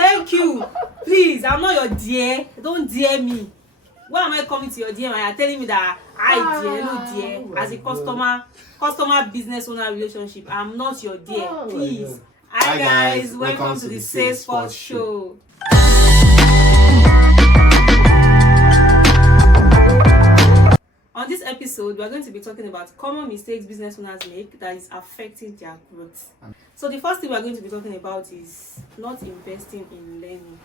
Thank you. Please, I'm not your dear. Don't dear me. Why am I coming to your DM and you're telling me that I dear, no dear, as a customer business owner relationship? I'm not your dear. Please. Hi guys, welcome to the Salespurts show. On this episode, we are going to be talking about common mistakes business owners make that is affecting their growth. So the first thing we are going to be talking about is not investing in learning.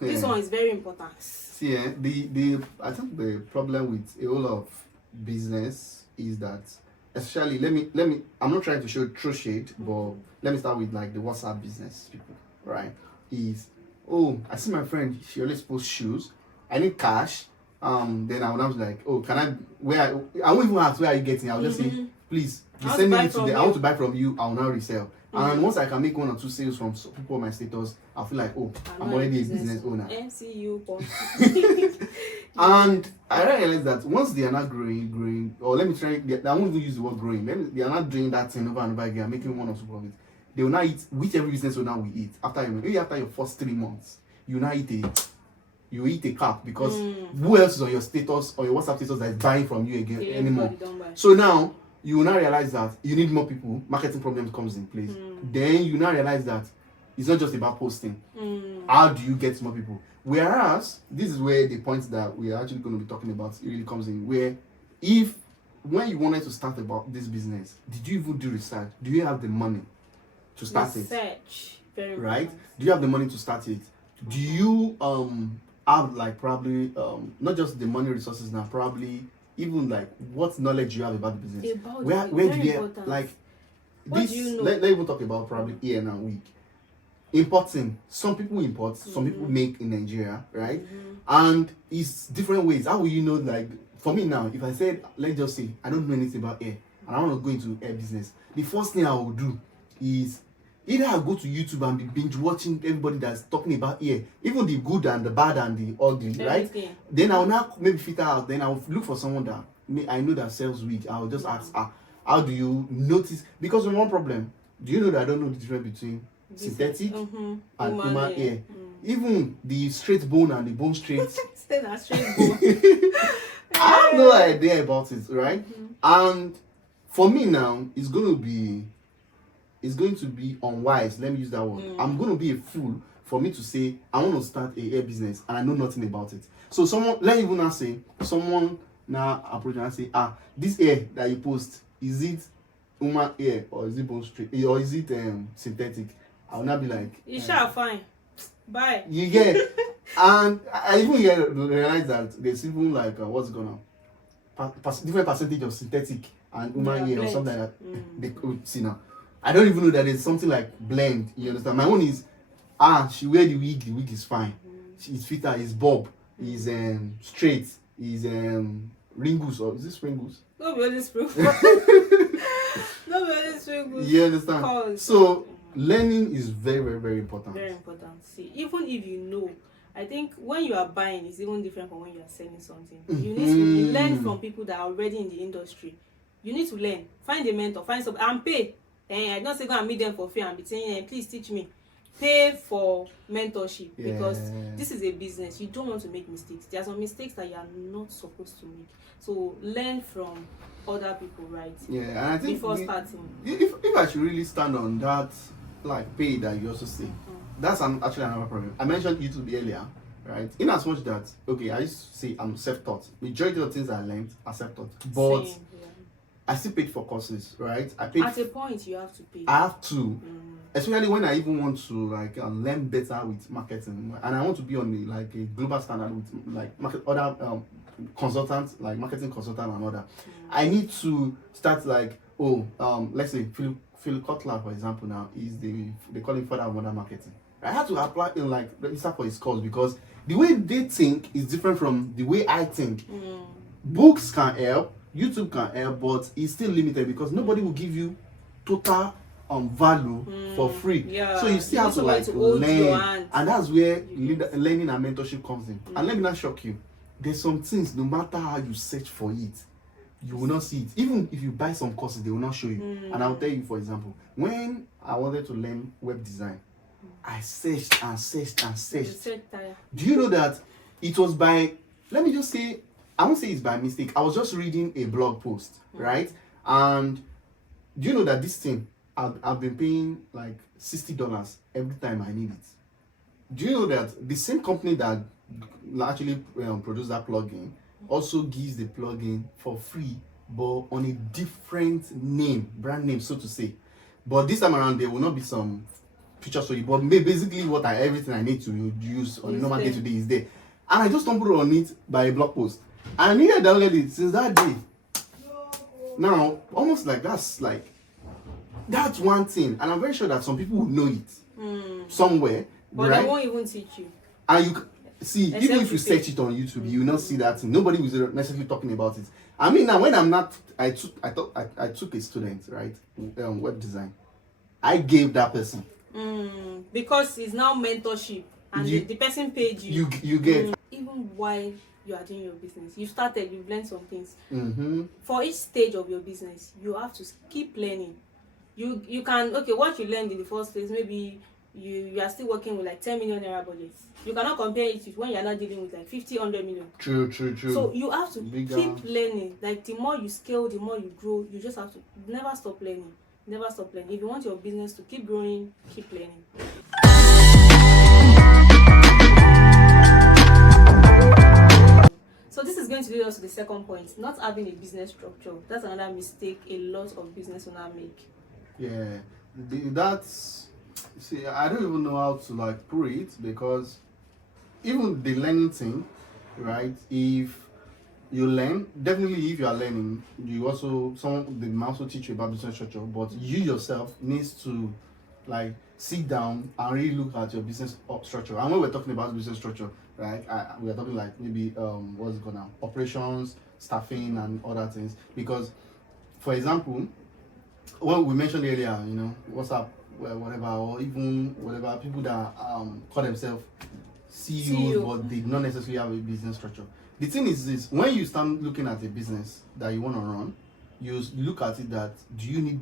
This one is very important. See, I think the problem with a whole of business is that, especially let me. I'm not trying to show true shade, but let me start with like the WhatsApp business people, right? Is I see my friend, she always posts shoes. I need cash. Then I would be like, I won't even ask where are you getting. I'll just say, please, you send me today. I want to buy from you. I'll now resell. And once I can make 1 or 2 sales from people on my status, I feel like, I'm already a business owner. MCU. And I realized that once they are not growing, or let me try, I won't even use the word growing. They are not doing that thing over and over again, making 1 or 2 profits. They will not eat, which every business owner will eat. After your first 3 months, you now eat a cap, because who else is on your status or your WhatsApp status that is buying from you again anymore? So now you will now realize that you need more people. Marketing problems comes in place. Then you now realize that it's not just about posting. How do you get more people? Whereas this is where the point that we are actually going to be talking about really comes in. Where when you wanted to start about this business, did you even do research? Do you have the money to start it? Very right? important. Do you have the money to start it? Do you have like probably not just the money resources now, probably even like what knowledge you have about the business? Where do you like what this? Do you know? Let's even talk about probably here and a week. Importing. Some people import, some people make in Nigeria, right? And it's different ways. How will you know? Like for me now, if I said, let's just say I don't know anything about air and I want to go into air business, the first thing I will do is either I go to YouTube and be binge watching everybody that's talking about air, even the good and the bad and the ugly, right? Then I'll now maybe filter out. Then I'll look for someone that I know that sells wig. I'll just ask, how do you notice? Because one problem, do you know that I don't know the difference between synthetic and human hair? Even the straight bone and the bone straight. Straight bone. I have no idea about it, right? And for me now, it's going to be unwise. Let me use that word. I'm going to be a fool for me to say I want to start a hair business and I know nothing about it. So someone now approach and say, this hair that you post, is it human hair or is it bone straight or is it synthetic? I'll not be like, you shall fine. Bye. You get. And I even realize that there's even like what's going on, different percentage of synthetic and human hair or something like that. They could see now. I don't even know that there's something like blend. You understand? My own is she wear the wig is fine. His filter is bob, is straight, is ringus, or is this ringus? No, be honest, bro. No, be honest, ringus. You understand? So learning is very, very, very important. Very important. See, even if you know, I think when you are buying, it's even different from when you are selling something. You need to learn from people that are already in the industry. You need to learn. Find a mentor, find something, and pay. I don't say go and meet them for free and be saying, please teach me. Pay for mentorship, because this is a business. You don't want to make mistakes. There are some mistakes that you are not supposed to make. So learn from other people, right? Yeah, and I think before starting. If I should really stand on that, like pay that you also say, that's actually another problem. I mentioned YouTube earlier, right? In as much that I used to say I'm self-taught. Majority of things I learned are self-taught, but I still paid for courses, right? I paid at a point you have to pay. I have to, especially when I even want to like learn better with marketing, and I want to be on a global standard with like other consultants, like marketing consultant and other. I need to start like let's say Phil Kotler, for example, now is they call him father of modern marketing. I had to apply register for his course because the way they think is different from the way I think. Books can help. YouTube can help, but it's still limited because nobody will give you total value for free. So you still have to like learn, and that's where learning and mentorship comes in. And let me not shock you, there's some things, no matter how you search for it, you will not see it. Even if you buy some courses, they will not show you. And I'll tell you, for example, when I wanted to learn web design, I searched and searched and You searched. said tire. Do you know that it was by, let me just say, I won't say it's by mistake. I was just reading a blog post, right? And do you know that this thing, I've been paying like $60 every time I need it. Do you know that the same company that actually produced that plugin also gives the plugin for free, but on a different name, brand name, so to say. But this time around, there will not be some features for you. But basically, everything I need to use on a normal day to day is there. And I just stumbled on it by a blog post. And I needed download it since that day. Now, almost like that's one thing, and I'm very sure that some people will know it somewhere, but right? they won't even teach you. And you see, Except even if you search it on YouTube, you will not see that thing. Nobody was necessarily talking about it. I mean, now when I'm not, I took a student, right, web design. I gave that person because it's now mentorship, and the person paid you. You get Even while you are doing your business, you've learned some things. Mm-hmm. For each stage of your business, you have to keep learning. You can, okay, what you learned in the first place, maybe you are still working with like 10 million naira budgets. You cannot compare it with when you're not dealing with like 50, 100 million. True. So you have to keep learning. Like the more you scale, the more you grow. You just have to never stop learning. Never stop learning. If you want your business to keep growing, keep learning. So this is going to lead us to the second point, not having a business structure. That's another mistake a lot of business owners make. Yeah, that's, see, I don't even know how to like put it, because even the learning thing, right? If you learn, definitely if you are learning, you also, they might also teach you about business structure, but you yourself needs to like sit down and really look at your business structure. And when we're talking about business structure, right, we are talking like maybe what's it called now, operations, staffing, and other things. Because, for example, what we mentioned earlier, you know, WhatsApp, whatever, or even whatever, people that call themselves CEOs, but they not necessarily have a business structure. The thing is this: when you start looking at a business that you want to run, you look at it that, do you need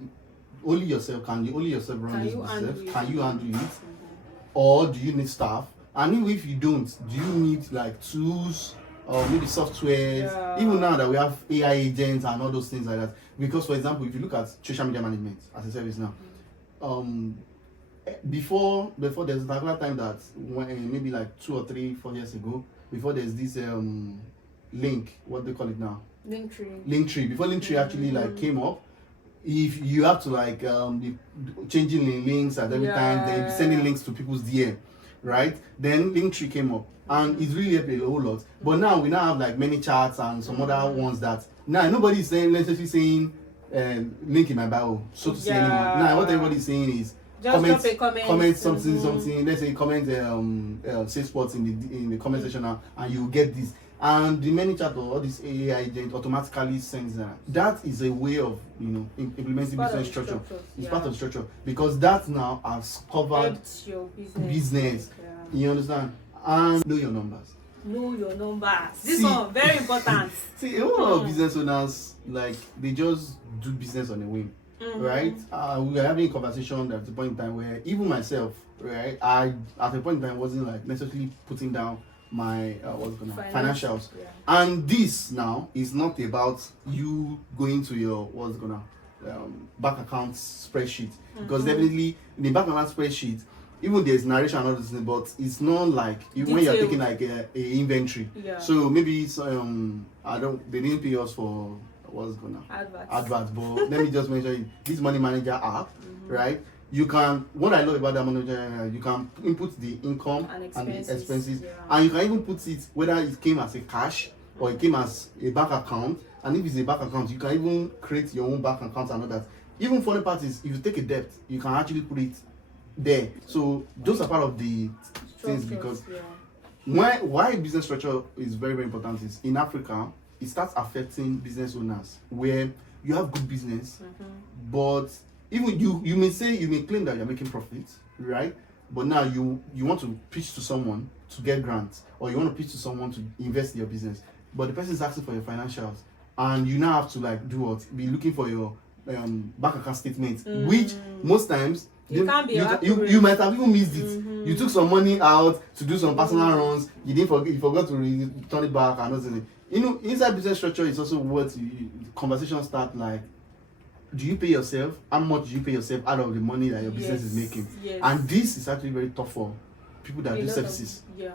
only yourself? Can you only yourself run this business? Can you handle it? Or do you need staff? And even if you don't, do you need like tools or maybe software? Yeah. Even now that we have AI agents and all those things like that. Because, for example, if you look at social media management as a service now, before there's a particular time that when, maybe like 2 or 3, 4 years ago, before there's this link, what they call it now, Linktree. Before Linktree actually like came up, if you have to like be changing links at every time, they be sending links to people's DM, right? Then Linktree came up, and it's really helped a whole lot. But now we now have like many charts and some other ones that now nobody's saying necessarily saying link in my bio, so to say anymore. Now what everybody's saying is just comment something. Let's say comment Salespurts in the comment section now, and you get this. And the many chat or all this AI agent automatically sends that. That is a way of, you know, implementing business structure. It's part of the structure, because that now has covered your business. You understand? And know your numbers. Know your numbers. This one very important. See, a lot of business owners, like, they just do business on a whim. Right? We were having a conversation at the point in time where even myself, right, I at a point in time wasn't like necessarily putting down my financials. And this now is not about you going to your bank account spreadsheet, because definitely in the bank account spreadsheet, even there's narration and all this thing, but it's not like when you're taking like a inventory. So maybe it's they didn't pay us for adverts, but let me just mention it. This money manager app, right? You can, what I love about that money manager, you can input the income and the expenses, and you can even put it whether it came as a cash or it came as a bank account. And if it's a bank account, you can even create your own bank account and all that. Even funny part is, if you take a debt, you can actually put it there. So those are part of the things, because why business structure is very, very important is, in Africa, it starts affecting business owners where you have good business, but even you may claim that you're making profits, right? But now you want to pitch to someone to get grants, or you want to pitch to someone to invest in your business, but the person is asking for your financials, and you now have to like do what? Be looking for your bank account statement, which most times It can't be accurate. You might have even missed it. Mm-hmm. You took some money out to do some personal runs. You didn't forget. You forgot to return it back and nothing. You know, inside business structure is also what conversation start like. Do you pay yourself? How much do you pay yourself out of the money that your business is making? Yes. And this is actually very tough for people that do services. Yeah.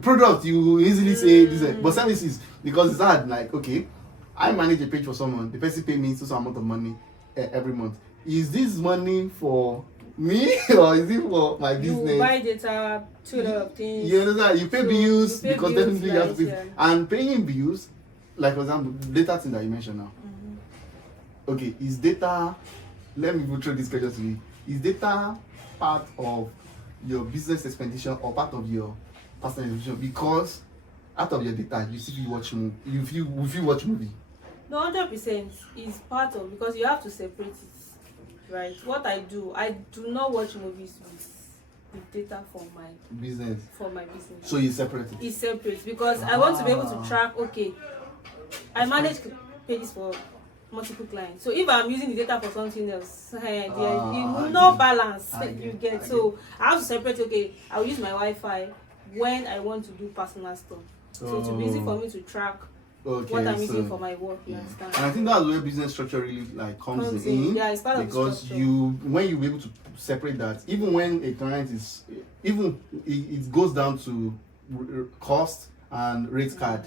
Product, you easily say this, but services, because it's hard. Like, okay, I manage a page for someone. The person pay me some amount of money every month. Is this money for me or is it for my business? You buy data, two of things. You understand? You pay bills you pay because bills, definitely you have to pay. yeah. And paying bills, like for example, data thing that you mentioned now. Okay, is data? Let me go through this question to you. Is data part of your business expenditure or part of your personal expenditure? Because out of your data, you see watch movie. If you watch movie. No, 100% is part of, because you have to separate it, right? What I do not watch movies with data for my business. So you separate it. It's separate because I want to be able to track. Okay, I manage pages for multiple clients. So if I'm using the data for something else, there is no balance you get. So I have to separate. Okay, I will use my Wi-Fi when I want to do personal stuff. So it will be easy for me to track what I'm using for my work. You understand? And I think that's where business structure really like comes in. Yeah, it's part of the because when you're able to separate that, even when a client is, even it goes down to cost and rate card,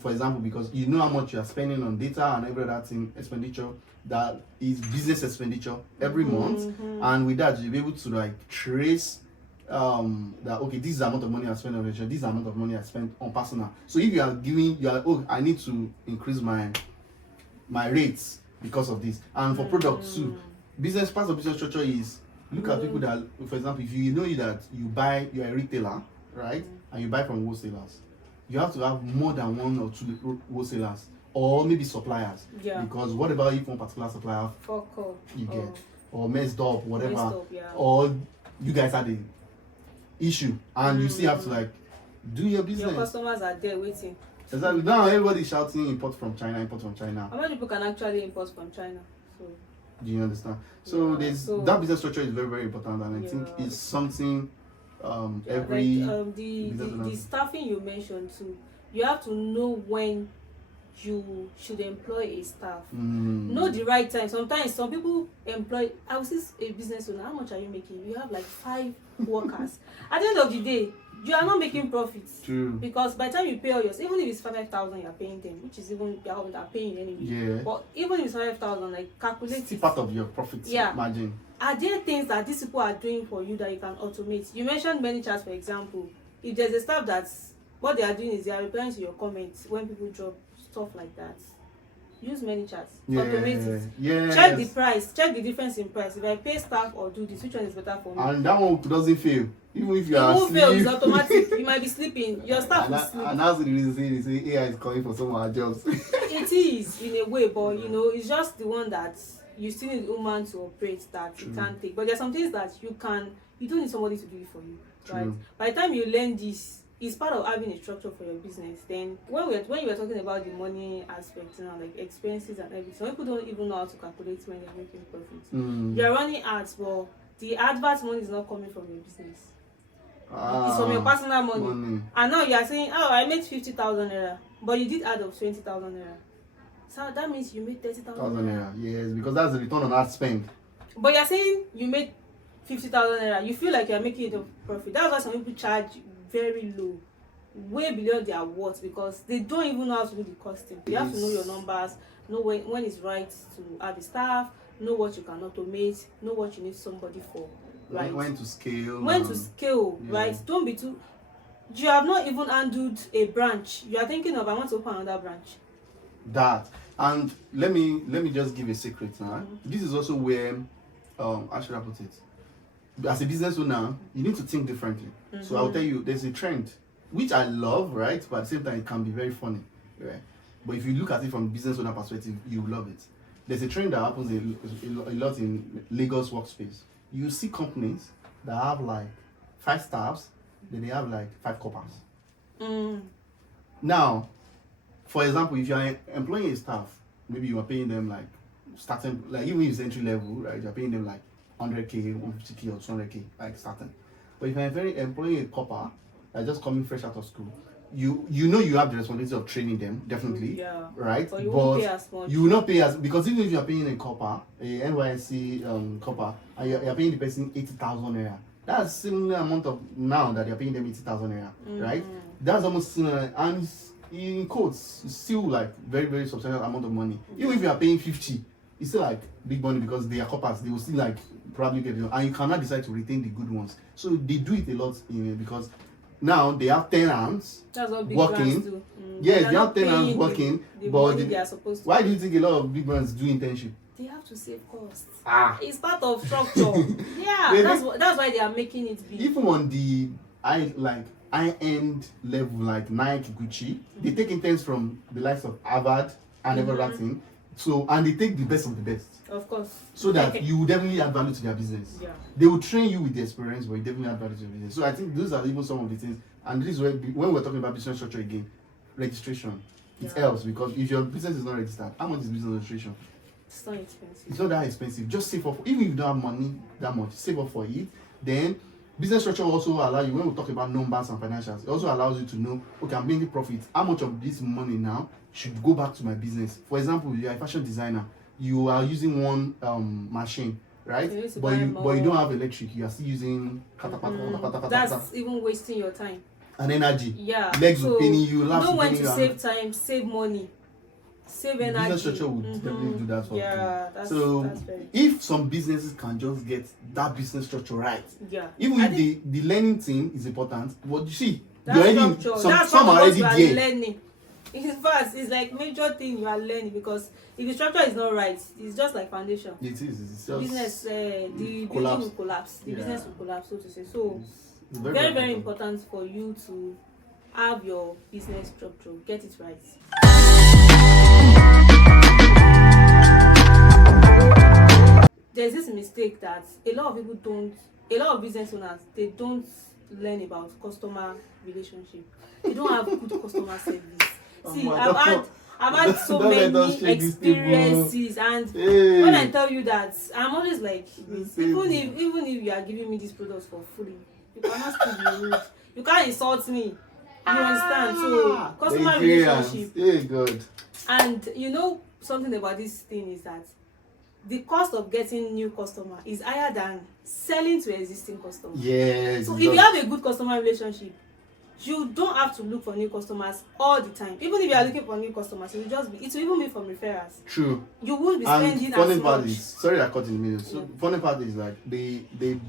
for example, because you know how much you are spending on data and every other thing expenditure that is business expenditure every month, and with that you'll be able to like trace that okay, this is the amount of money I spent on vacation, this is the amount of money I spent on personal. So if I need to increase my rates because of this, and for products too, part of business structure is look at people that, for example, if you know that you're a retailer, right, and you buy from wholesalers, you have to have more than one or two wholesalers or maybe suppliers. Yeah. Because what about if one particular supplier you get or messed up, whatever, or you guys had a issue and you still have to like do your business. Your customers are there waiting. Exactly. Now everybody's shouting import from China. How many people can actually import from China? So do you understand? So that business structure is very, very important, and I think it's something the staffing you mentioned too, you have to know when you should employ a staff. Know the right time. Sometimes some people employ, I was a business owner, how much are you making? You have like 5 workers. At the end of the day, you are not making profits. True. Because by the time you pay all yours, even if it's 5,000 you're paying them, which is even they are paying anyway. Yeah. But even if it's 5,000, like calculate it's part of your profit margin. Are there things that these people are doing for you that you can automate? You mentioned many chats, for example. If there's a staff that's what they are doing is they are replying to your comments when people drop stuff like that. Use many chats. Automate it. Yes. Check the price. Check the difference in price. If I pay staff or do this, which one is better for me? And that one doesn't fail. Even if you are asleep. It won't fail. It's automatic. You might be sleeping. Your staff will sleep. And that's the reason they say AI is calling for some of our jobs. It is in a way, but it's just the one that you still need human to operate that you can't take. But there are some things that you don't need somebody to do it for you. Right? By the time you learn this, it's part of having a structure for your business. Then when you were talking about the money aspect, like expenses and everything, some people don't even know how to calculate when they're making profits. They're running ads, but the advert money is not coming from your business. It's from your personal money. And now you are saying, I made 50,000 naira, but you did add of 20,000 naira. So that means you made 30,000 naira. Yes, because that's the return on ad spend. But you're saying you made 50,000 naira. You feel like you're making it a profit. That's why some people charge very low, way below their worth, because they don't even know how to do the costing. You have to know your numbers, know when it's right to add the staff, know what you can automate, know what you need somebody for, right? When to scale. Right? Don't be too. You have not even handled a branch. You are thinking of, I want to open another branch. And let me just give a secret now. This is also where how should I put it? As a business owner, you need to think differently. So I'll tell you, there's a trend which I love, right? But at the same time, it can be very funny, right? But if you look at it from a business owner perspective, you love it. There's a trend that happens a lot in Lagos workspace. You see companies that have like 5 staffs, then they have like 5 coppers. Now, for example, if you are employing a staff, maybe you are paying them like starting, like even if it's entry level, right? You're paying them like 100k, 150k, or 200k, like starting. But if you're employing a copper that's just coming fresh out of school, you know you have the responsibility of training them, definitely, right? But you won't pay as much. You will not pay as, because even if you are paying a copper, a NYSC copper, and you're paying the person 80,000 naira, that's similar amount of now that you're paying them 80,000 naira, right? That's almost similar, and in quotes, it's still like very, very substantial amount of money. Even if you are paying 50, it's still like big money, because they are coppers, they will still like probably get it, and you cannot decide to retain the good ones. So they do it a lot because now they have 10 hands working. Do. Yes, they have 10 hands working, but why do you think a lot of big brands do internship? They have to save costs. It's part of structure. That's why they are making it big. Even on the high-end level, like Nike, Gucci, they take interns from the likes of Harvard and everything. So, and they take the best of the best. Of course. So that you will definitely add value to their business. Yeah. They will train you with the experience, but you definitely add value to your business. So I think those are even some of the things. And this is where, when we're talking about business structure again, registration. It helps, because if your business is not registered, how much is business registration? It's not expensive. It's not that expensive. Just save up. Even if you don't have money that much, save up for it. Then business structure also allow you, when we talk about numbers and financials, it also allows you to know, okay, I'm making profit. How much of this money now should go back to my business? For example, you're a fashion designer. You are using one machine, right? But you don't have electric. You are still using that's even wasting your time and energy. Yeah. Legs will pain you. Know when to save time, save money, save energy. Business structure would definitely do that for you. That's very if some businesses can just get that business structure right, even if the learning thing is important, but you see, that's some are already there. Learning. In fact, it's like major thing you are learning, because if the structure is not right, it's just like foundation. It is. It's just business, the building will collapse. The business will collapse, so to say. So it's very, very important for you to have your business structure, get it right. There's this mistake that a lot of business owners, they don't learn about customer relationship. They don't have good customer service. See, I've had so many experiences, and when I tell you that, I'm always like this. Even if you are giving me these products for free, you cannot still be rude. You can't insult me. You understand? So customer relationship. Yeah, good. And you know something about this thing is that the cost of getting new customer is higher than selling to existing customers. Yes. So if you have a good customer relationship, you don't have to look for new customers all the time. Even if you are looking for new customers, it will even be from referrals. True. You won't be spending as much. Sorry, I cut in the middle. So funny part is like the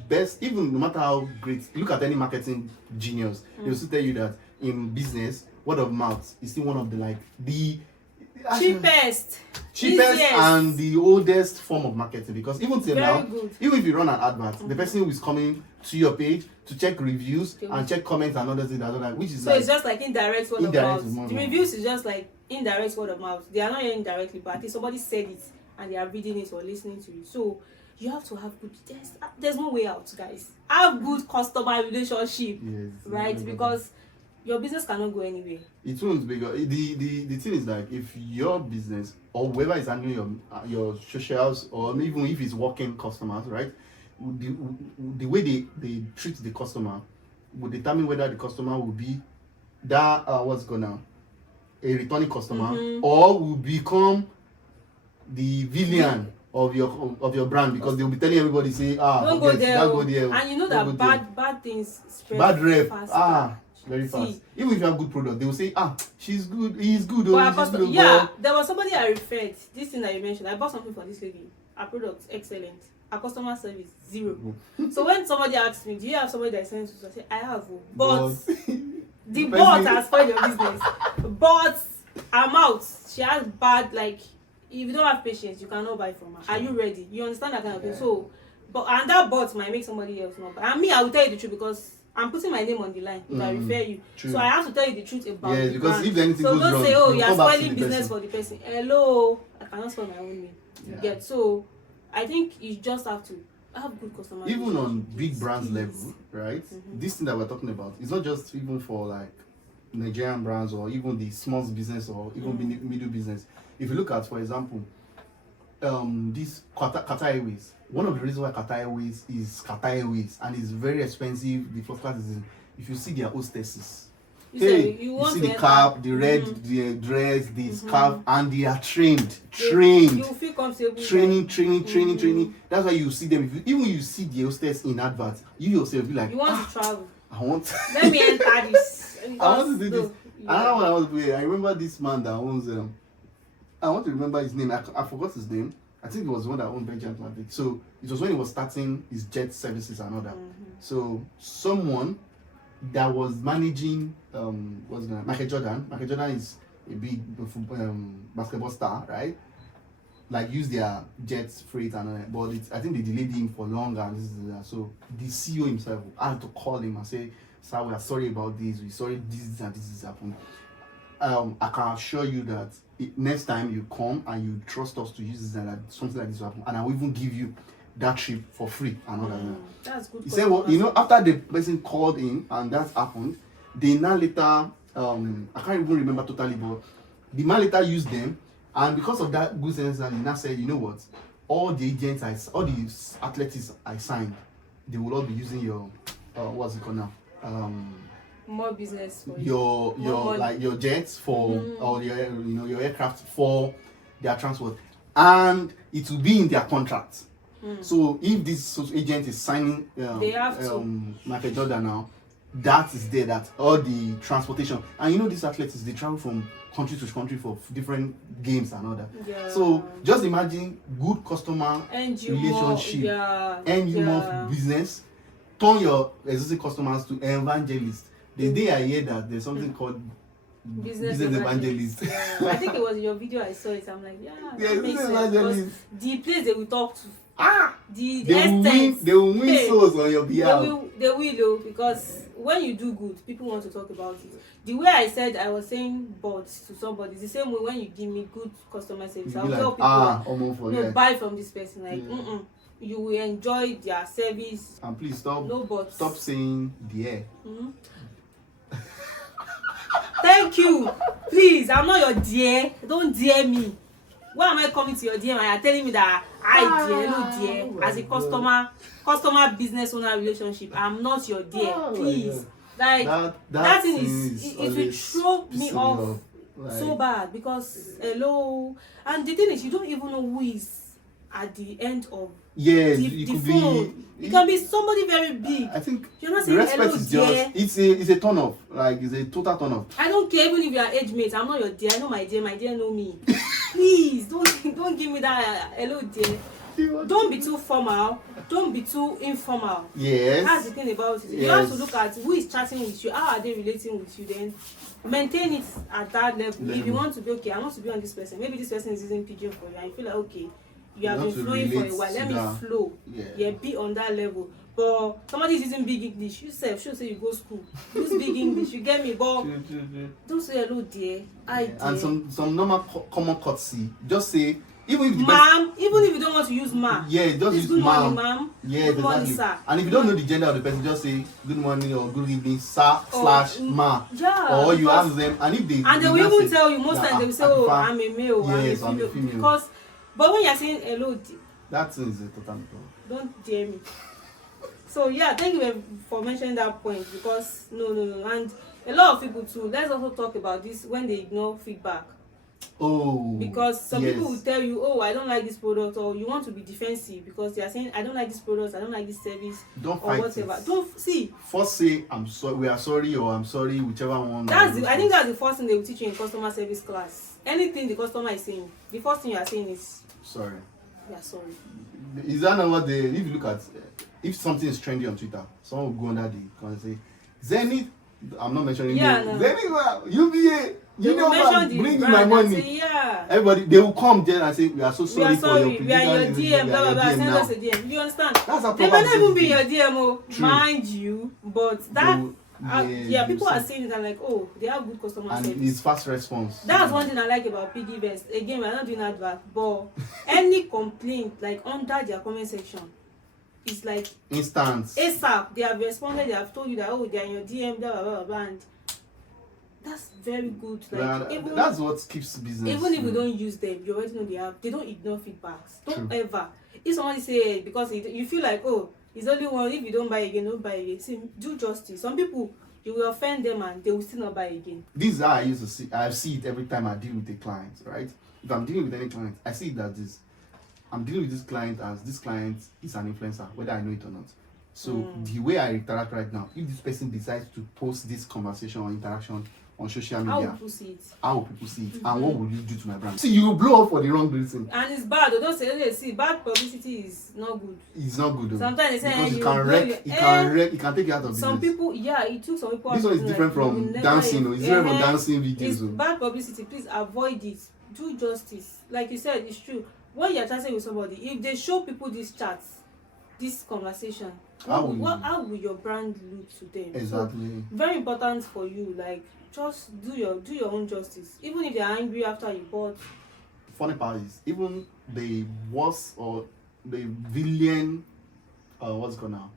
best, even no matter how great, look at any marketing genius, they will still tell you that in business, word of mouth is still one of the cheapest and the oldest form of marketing, because even till now, good. even if you run an advert, the person who is coming to your page to check reviews and check comments and other things which is so it's just like indirect word of mouth. The reviews is just like indirect word of mouth. They are not hearing directly, but at least somebody said it and they are reading it or listening to it. So you have to have good. There's no way out, guys. Have good customer relationship, right? Because your business cannot go anywhere. It won't, because the thing is like, if your business or whoever is handling your socials, or even if it's working customers, right, the way they treat the customer will determine whether the customer will be that a returning customer or will become the villain of your brand, because they'll be telling everybody, say, don't go there. And you know that bad things spread bad rep faster. Very fast. Even if you have good product, they will say, she's good, he's good. There was somebody I referred, this thing that you mentioned. I bought something for this lady. Her product, excellent. Her customer service, 0. So when somebody asks me, do you have somebody that sends you? I say, I have. But the bot has spoiled your business. But I'm out. She has bad, like, if you don't have patience, you cannot buy from her. Are you ready? You understand that kind of thing? So, and that bot might make somebody else not buy. And me, I will tell you the truth, because I'm putting my name on the line if I refer you. True. So I have to tell you the truth about the because brand. If anything so goes don't wrong, say, you are spoiling business for the person. Hello, I cannot spoil my own name. You get. So I think you just have to have good customer. Even on big brands level, right? This thing that we're talking about is not just even for like Nigerian brands or even the small business or even middle business. If you look at, for example, this Qatar Airways. One of the reasons why Qatar Airways is Qatar Airways and it's very expensive, the first class is if you see their hostesses. You see the cap, the red, the dress, the scarf, and they are trained. You feel comfortable. Training. That's why you see them. Even you see the hostess in adverts, you yourself be like, you want to travel. I want. Let me enter this. I want to do this. Yeah. I don't know what I want to do. I remember this man that owns. I want to remember his name. I forgot his name. I think it was one that owned Virgin Atlantic. So it was when he was starting his jet services and all that. So someone that was managing what's his name? Michael Jordan. Michael Jordan is a big basketball star, right? Like use their jets freight and all that. But I think they delayed him for longer and this is that. So the CEO himself had to call him and say, "Sir, we are sorry about this. We're sorry this and this has happened. I can assure you that next time you come and you trust us to use this and that, something like this will happen, and I will even give you that trip for free and all that." That's good. He said, well, after the person called in and that happened, they now later, I can't even remember totally, but the man later used them, and because of that good sense, he now said, you know what, all the agents, all the athletes I signed, they will all be using your, what's it called now? More business for your like your jets for or your your aircraft for their transport, and it will be in their contract. So if this agent is signing they have Michael Jordan now, that is there, that all the transportation, and these athletes, they travel from country to country for different games and all that. So just imagine good customer relationship, and more business, turn your existing customers to evangelists. The day I hear that there's something called business evangelist. I think it was in your video I saw it. I'm like, that makes sense. Evangelist. The place they will talk to. They will win souls on your behalf. They will, because when you do good, people want to talk about it. The way I was saying but to somebody, it's the same way when you give me good customer service. I'll tell people buy from this person. Like, you will enjoy their service. And please stop saying dear. Thank you. Please, I'm not your dear. Don't dear me. Why am I coming to your DM and you're telling me that I dear, as a customer business owner relationship, I'm not your dear. Please. Like that thing it will throw me off so bad, because hello. And the thing is, you don't even know who is at the end of the phone. It can be somebody very big. I think you're not saying respect hello, is dear. It's a turn off. Like it's a total turn off. I don't care even if you are age mates. I'm not your dear. I know my dear know me. Please don't give me that hello dear. Don't be too formal. Don't be too informal. Yes. That's the thing about it. Yes. You have to look at who is chatting with you. How are they relating with you? Then maintain it at that level. If you want to be okay, I want to be on this person. Maybe this person is using pigeon for you, and you feel like okay, you have been flowing for a while. Let me flow. Yeah, be on that level. But somebody is using big English. You self should say you go school. Use big English. You get me? But don't say hello dear. Dear. And some normal common courtesy. Just say, even if ma'am, even if you don't want to use ma'am. Yeah, just use good ma'am. Morning, ma'am. Yeah, good morning, sir. And if you don't know the gender of the person, just say good morning or good evening, sir / ma. Yeah. Or you ask them, and if they will even tell you, most times they will say, oh, I'm a male, yes, I'm a female. But when you're saying hello, that is a total don't dare me. So yeah, thank you for mentioning that point, because no, and a lot of people too. Let's also talk about this when they ignore feedback. Oh. Because some people will tell you, oh, I don't like this product, or you want to be defensive because they are saying, I don't like this product, I don't like this service, don't or fight whatever. It. Don't see. First say I'm sorry, we are sorry, or I'm sorry, whichever one. I think that's the first thing they will teach you in customer service class. Anything the customer is saying, the first thing you are saying is sorry. Yeah, sorry. Is that not what if you look at if something is trendy on Twitter, someone will go under the and say, Zenith, I'm not mentioning Zenith, UBA, bring me my money. Say, everybody, they will come there and say, we are so sorry, for your we are your DM, blah blah blah, send us a DM. You understand? That's a they might not even be your DM, mind you, but that people are saying that like, oh, they have good customer service. And it's fast response. That's one thing I like about Piggy Vest. Again, we're not doing advert, but any complaint like under their comment section, it's like instant. ASAP. They have responded. They have told you that, oh, they are in your DM, blah blah blah blah. And That's very good. Like that's what keeps business. Even if we don't use them, you already know they don't ignore feedbacks. Don't ever. If somebody say because you feel like, oh, it's only one, if you don't buy again, don't buy again. See, do justice. Some people, you will offend them and they will still not buy again. This is how I used to see. I see it every time I deal with a client, right? If I'm dealing with any client, I see that I'm dealing with this client as this client is an influencer, whether I know it or not. So the way I interact right now, if this person decides to post this conversation or interaction on social media, how will people see it? And what will you do to my brand? See, you will blow up for the wrong reason. And it's bad. Don't say, see, bad publicity is not good. It's not good though. Sometimes they say because it can take you out of business. Some people, it took some people. This one is different from dancing. It's different from dancing videos. It's bad publicity. Please avoid it. Do justice. Like you said, it's true. When you're chatting with somebody, if they show people these chats, this conversation, how will your brand look to them? Exactly. So, very important for you. Like, just do your own justice. Even if they're angry after you bought. Funny part is, even the worst or the villain, what's it called now,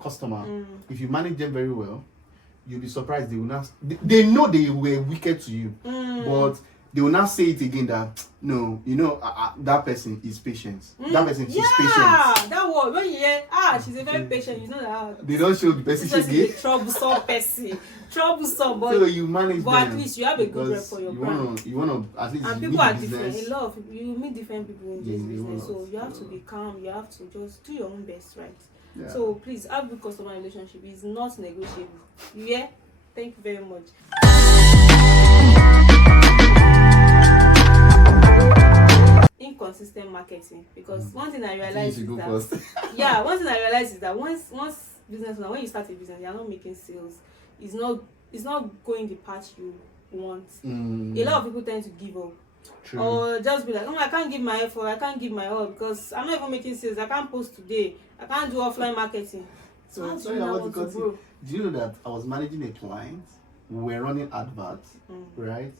customer, if you manage them very well, you'll be surprised they will not. They know they were wicked to you, but they will not say it again that no, that person is patient. That person is patient. Yeah, that word when you hear she's a very patient, you know that. They don't show the person again. Troublesome person, troublesome, but so you manage but them. At least you have a good rep for your brand. You wanna at least. And people are different. A lot of people, you meet different people in this business, so you have to be calm. You have to just do your own best, right? Yeah. So please have good customer relationship. It's not negotiable. Yeah. Thank you very much. Inconsistent marketing, because one thing I realized is that one thing I realized is that once business owner, when you start a business, you're not making sales. It's not going the path you want. A lot of people tend to give up. True. Or just be like, oh, I can't give my effort, I can't give my all because I'm not even making sales. I can't post today. I can't do offline marketing. So do you know that I was managing a client? We were running adverts, right?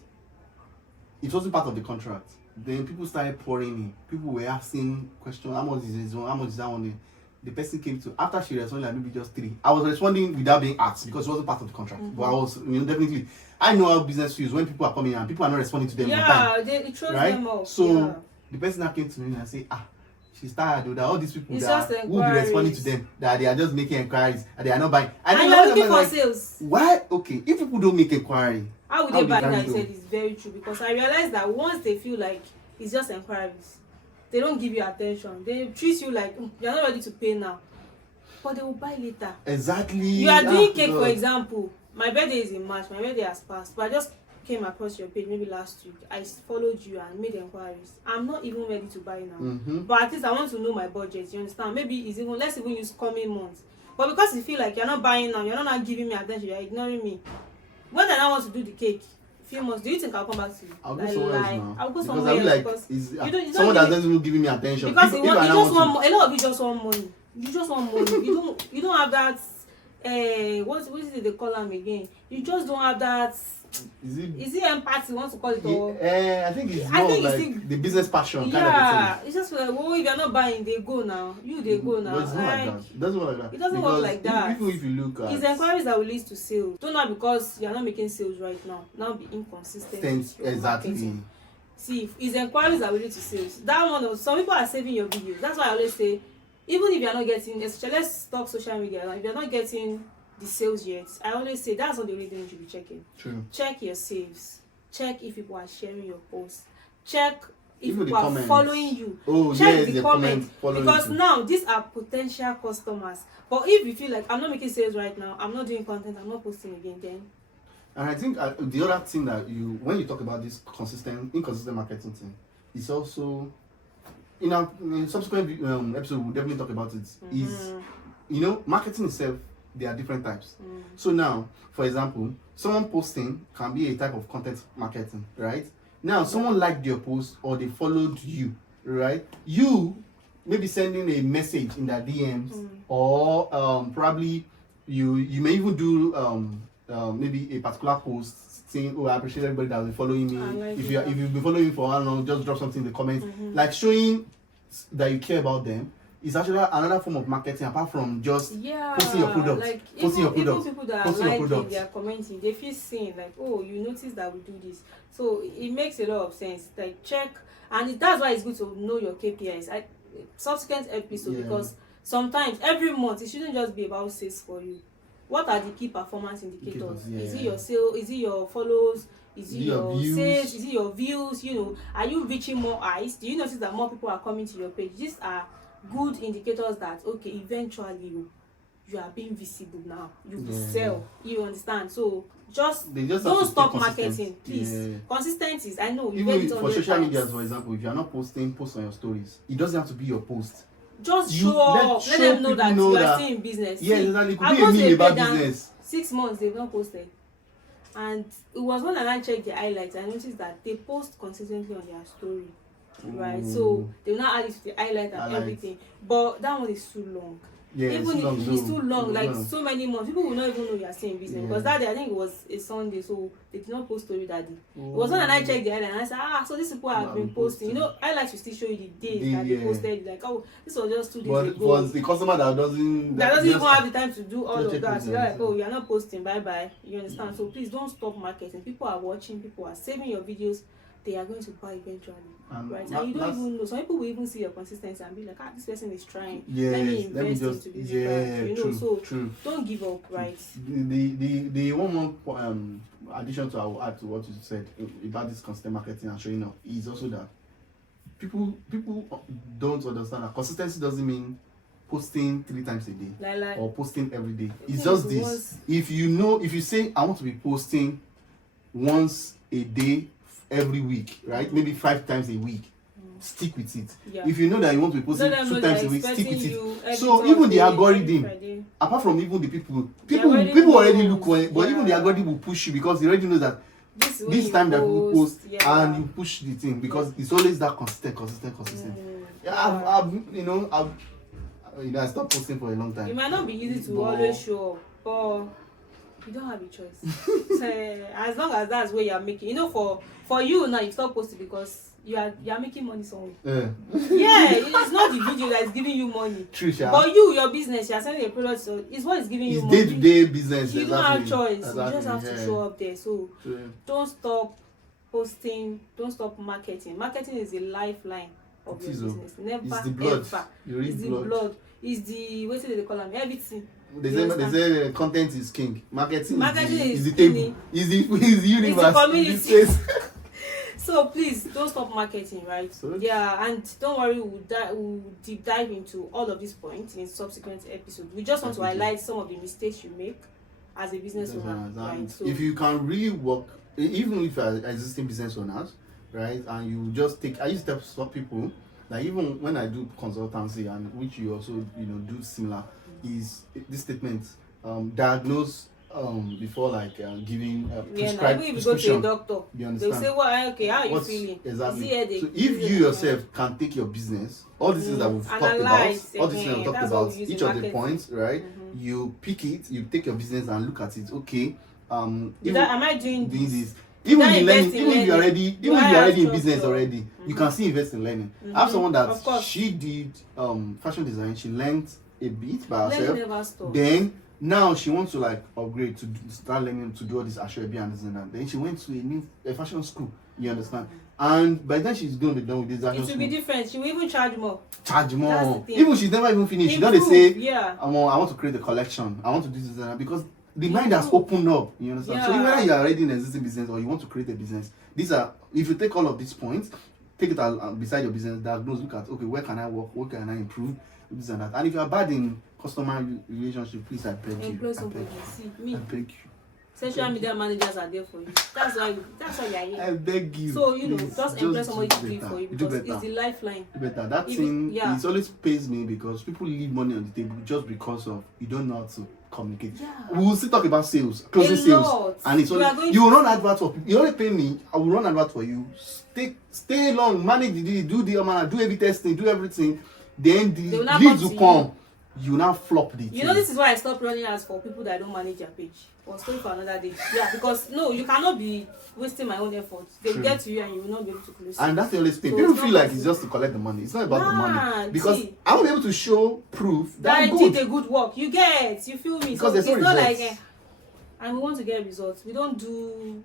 It wasn't part of the contract. Then people started pouring in. People were asking questions. How much is this one? How much is that one? The person came to, after she responded, like maybe just 3. I was responding without being asked because it wasn't part of the contract. But I was, definitely. I know how business feels when people are coming and people are not responding to them. It throws them off. So the person that came to me and said, she's tired though, that all these people that will be responding to them, that they are just making inquiries and they are not buying. And you're looking for sales. Why? Okay, if people don't make inquiry, how would they buy? Like I said, it's very true because I realized that once they feel like it's just inquiries, they don't give you attention. They treat you like you're not ready to pay now, but they will buy later. Exactly. You are doing cake, for example. My birthday is in March. My birthday has passed, but I just came across your page maybe last week. I followed you and made inquiries. I'm not even ready to buy now, but at least I want to know my budget. You understand? Maybe it's even let's even use coming months. But because you feel like you're not buying now, you're not giving me attention, you're ignoring me. When I now want to do the cake, few months, do you think I'll come back to you? I'll go somewhere else now. I'll go somewhere else because someone that doesn't even giving me attention. Because you just want a lot of you just want money. You just want money. You don't have that. What is it they call them again? You just don't have that. Is it empathy? Want to call it or? I think it's more like the business passion. Kind of it's just like, well, if you're not buying, they go now. They go now. But it's not like that. It doesn't work like that. It doesn't work like that. Even if you look at it's inquiries that will lead to sales. Don't know because you're not making sales right now. Now be inconsistent. Exactly. See, it's inquiries that will lead to sales. That one, some people are saving your videos. That's why I always say, even if you're not getting, let's talk social media. If you're not getting the sales yet, I always say that's not the only thing you should be checking. True. Check your saves. Check if people are sharing your posts. Check if people are following you. Check the comments. Because now these are potential customers. But if you feel like I'm not making sales right now, I'm not doing content, I'm not posting again, then. And I think the other thing that when you talk about this inconsistent marketing thing, it's also in a subsequent episode we'll definitely talk about it. Is marketing itself. There are different types. So now, for example, someone posting can be a type of content marketing, right? Now, someone liked your post or they followed you, right? You maybe sending a message in their DMs or probably you may even do maybe a particular post saying, oh, I appreciate everybody that will be following me. If you've been following me for how long, just drop something in the comments. Like showing that you care about them. It's actually another form of marketing apart from just Yeah, posting your product. like Posting your even product. people that are Posting your liking, product. they are commenting, they feel seen, like, oh, you notice that we do this. So it makes a lot of sense. Like check, and that's why it's good to know your KPIs. Subsequent episode, Yeah. because sometimes every month it shouldn't just be about sales for you. What are the key performance indicators? Yeah. Is it your sale? Is it your follows? Is it your views? sales? Is it your views? You know, are you reaching more eyes? Do you notice that more people are coming to your page? These are good indicators that okay, eventually you are being visible now. You will sell. You understand? So just don't stop marketing, please. Consistency is, I know you even for social media, for example, if you are not posting, post on your stories. It doesn't have to be your post. Just show up. Let them know that you are still in business. Yeah, exactly. Could be a meme about business. 6 months they've not posted, and it was when I checked the highlights, I noticed that they post consistently on their story, right? So they will not add it to the highlight and everything, but that one is too long. Yeah, even if it's too long, like so many months, people will not even know you are still in business. Because that day I think it was a Sunday, so they did not post story that day. It was when I checked the highlight and I said, so these people have been posting. You know, highlights will still show you the day that they posted. Like, oh, this was just 2 days ago. But the customer that doesn't even have the time to do all of that, so you're like, oh, you are not posting, bye bye. You understand? So please don't stop marketing. People are watching, people are saving your videos. They are going to buy eventually, right? And you don't even know. Some people will even see your consistency and be like, this person is trying. Let me invest into this brand. You know, so don't give up, right? The one more addition to I will add to what you said about this consistent marketing and showing up is also that people don't understand that consistency doesn't mean posting 3 times a day or posting every day. It's just this. If you say I want to be posting once a day every week, right? Maybe 5 times a week. Stick with it. If you know that you want to be posting 2 times a week, stick with it. So even the algorithm, apart from even the people already look for it, but even the algorithm will push you because they already know that this time that people post and you push the thing because it's always that consistent. I stopped posting for a long time. It might not be easy to always show up, but you don't have a choice. So, as long as that's where you're making, for you now, you stop posting because you're making money somewhere. It's not the video that's giving you money. True, but your business, you're selling a product, so it's what is giving you money. It's day-to-day business. You don't have choice. You just have to show up there. So don't stop posting. Don't stop marketing. Marketing is the lifeline of your business. Never it's the blood. Ever. It's the blood. It's the what do they call them? Everything. They say content is king. Marketing is the king. table. Is the universe. It's the community. So please don't stop marketing, right? And don't worry, we'll deep dive into all of these points in subsequent episodes. We just want to highlight some of the mistakes you make as a business owner. Right? So if you can really work, even if you are existing business owners, right, and you just I used to stop people, like even when I do consultancy and which you also do similar, is this statement, diagnose before giving prescribed if you go to a doctor, you understand? They'll say, well, okay, how are you feeling? Exactly. So if you yourself can take your business, all these things that we've talked about, each of the points, right? You pick it, you take your business and look at it. Okay, am I doing this? Even in learning, even if you're already in business already, you can still invest in learning. I have someone that she did fashion design. She learned a bit by herself. Then now she wants to upgrade to start learning to do all this ashwabi and this and that. Then she went to a fashion school. You understand? And by then she's going to be done with this fashion school. It will be different. She will even charge more. Even she's never even finished. She don't say, I want to create a collection. I want to do this and that because the mind has opened up. You understand? So whether you are already in an existing business or you want to create a business, these are, if you take all of these points, take it beside your business, diagnose, look at, okay, where can I work? What can I improve? This and that. And if you are bad in customer relationship, please, I beg you. Employ somebody. See, me. I beg you. Social media managers are there for you. That's why you're here. I beg you. So, just employ somebody to do it for you because it's the lifeline. That thing, it always pays me because people leave money on the table just because of you don't know how to communicate. We will still talk about sales, closing sales. And it's only, you will run advert for people. You only pay me, I will run advert for you. Stay long, manage the do the do every testing, do everything. Then the leads will come. you now flop the You know, this is why I stopped running ads for people that don't manage their page. Or story for another day. Yeah, because no, you cannot be wasting my own effort. They will get to you and you will not be able to close. And that's the only thing. So People it's feel not like it's just to collect the money. It's not about the money. Because see, I will be able to show proof that I I'm good. did a good work. You feel me? Because So there's no it's not results. like and we want to get results. We don't do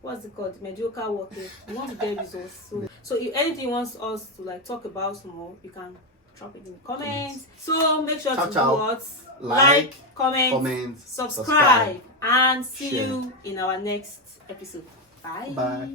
what's it called? Mediocre work here. We want to get results. So if anything wants us to like talk about more, you can drop it in the comments. So make sure to do what? Like, comment, subscribe, and see you in our next episode. Bye. Bye.